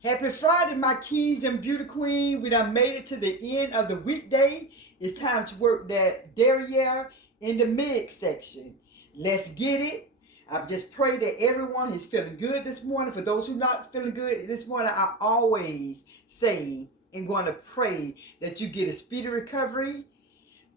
Happy Friday, my kings and beauty queen. We done made it to the end of the weekday. It's time to work that derriere in the midsection. Let's get it. I just pray that everyone is feeling good this morning. For those who not feeling good this morning, I always say and going to pray that you get a speedy recovery,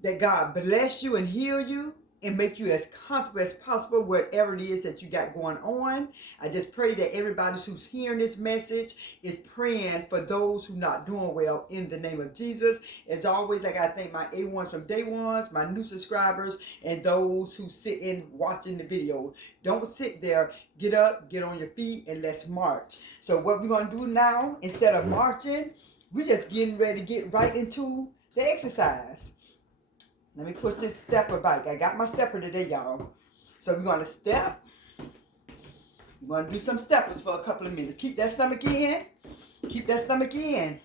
that God bless you and heal you and make you as comfortable as possible whatever it is that you got going on. I just pray that everybody who's hearing this message is praying for those who not doing well in the name of Jesus. As always, I got to thank my A1s from day ones, my new subscribers, and those who sit in watching the video. Don't sit there. Get up, get on your feet, and let's march. So what we're going to do now, instead of marching, we're just getting ready to get right into the exercise. Let me push this stepper back. I got my stepper today, y'all. So we're going to step. We're going to do some steppers for a couple of minutes. Keep that stomach in. Keep that stomach in.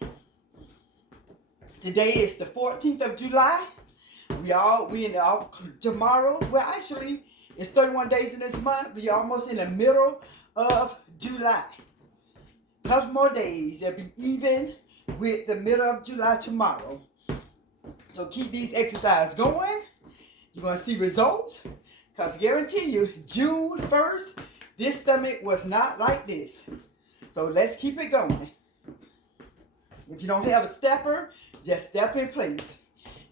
Today is the 14th of July. Tomorrow, well, actually, it's 31 days in this month. We're almost in the middle of July. A couple more days. It'll be even with the middle of July tomorrow. So keep these exercises going. You're going to see results. Because I guarantee you, June 1st, this stomach was not like this. So let's keep it going. If you don't have a stepper, just step in place.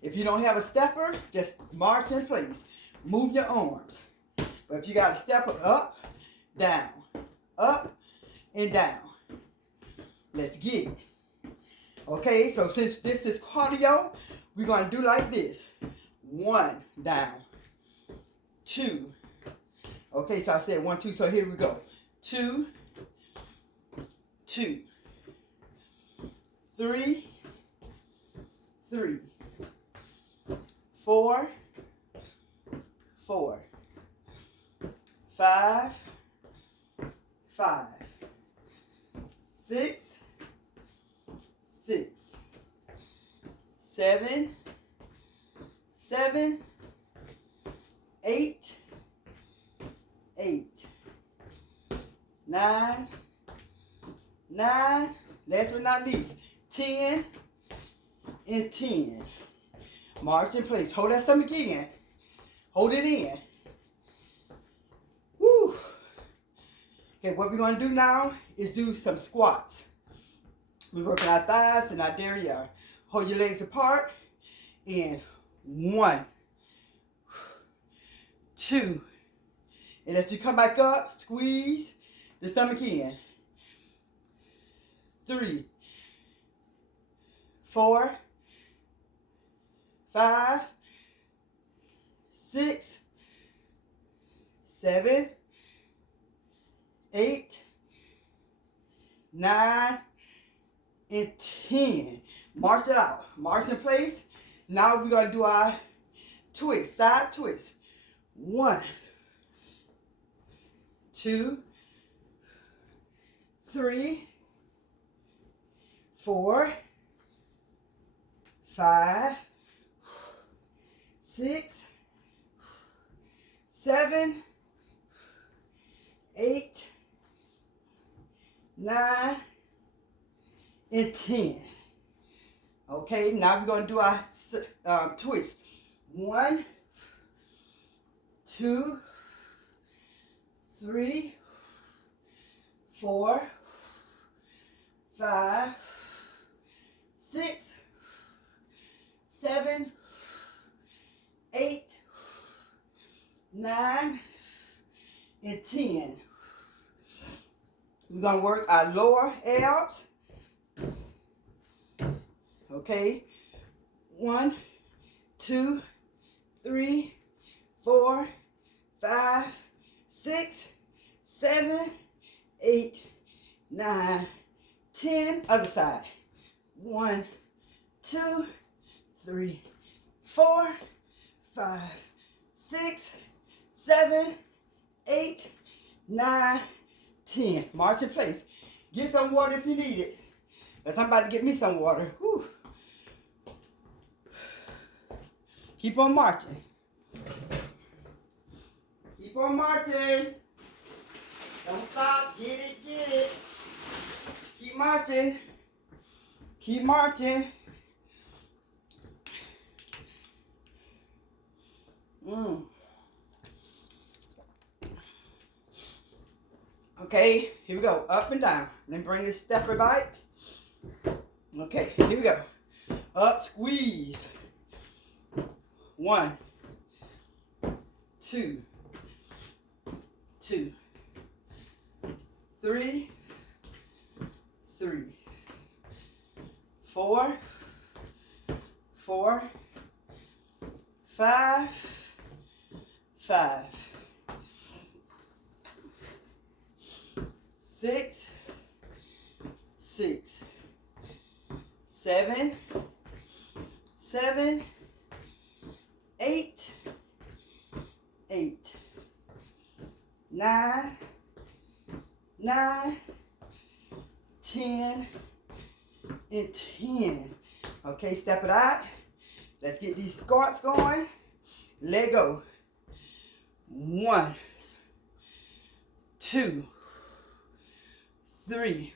If you don't have a stepper, just march in place. Move your arms. But if you got a stepper, up, and down. Let's get it. Okay, so since this is cardio, we're going to do like this. 1, down. 2. Okay, so I said 1, 2, so here we go. 2, 2. 3, 3. 4, 4. 5, 5. 6, 6. 7, 7. 8, 8. 9, 9. Last but not least, 10 and 10. March in place. Hold that stomach in. Hold it in. Woo. Okay, what we're going to do now is do some squats. We're working our thighs and our derriere. Hold your legs apart. And 1, 2. And as you come back up, squeeze the stomach in. 3, 4, 5, 6, 7, 8, 9, and 10. March it out. March in place. Now we're going to do our twist, side twist. 1, 2, 3, 4, 5, 6, 7, 8, 9, and 10. Okay, now we're going to do our twist. 1, 2, 3, 4, 5, 6, 7, 8, 9, and 10. We're going to work our lower abs. Okay, 1, 2, 3, 4, 5, 6, 7, 8, 9, 10. Other side. 1, 2, 3, 4, 5, 6, 7, 8, 9, 10. March in place. Get some water if you need it. Let somebody get me some water. Whew. Keep on marching. Keep on marching. Don't stop. Get it, get it. Keep Keep marching. Keep marching. Okay, here we go. Up and down. Then bring this stepper back. Okay, here we go. Up, squeeze. 1, 2, 2, 3, 3, 4, 4, 5, 5, 6, 6, 7, 7, 8, 8, 9, 9, 10, and 10. Okay, step it out. Let's get these squats going. Let go. 1, 2, 3,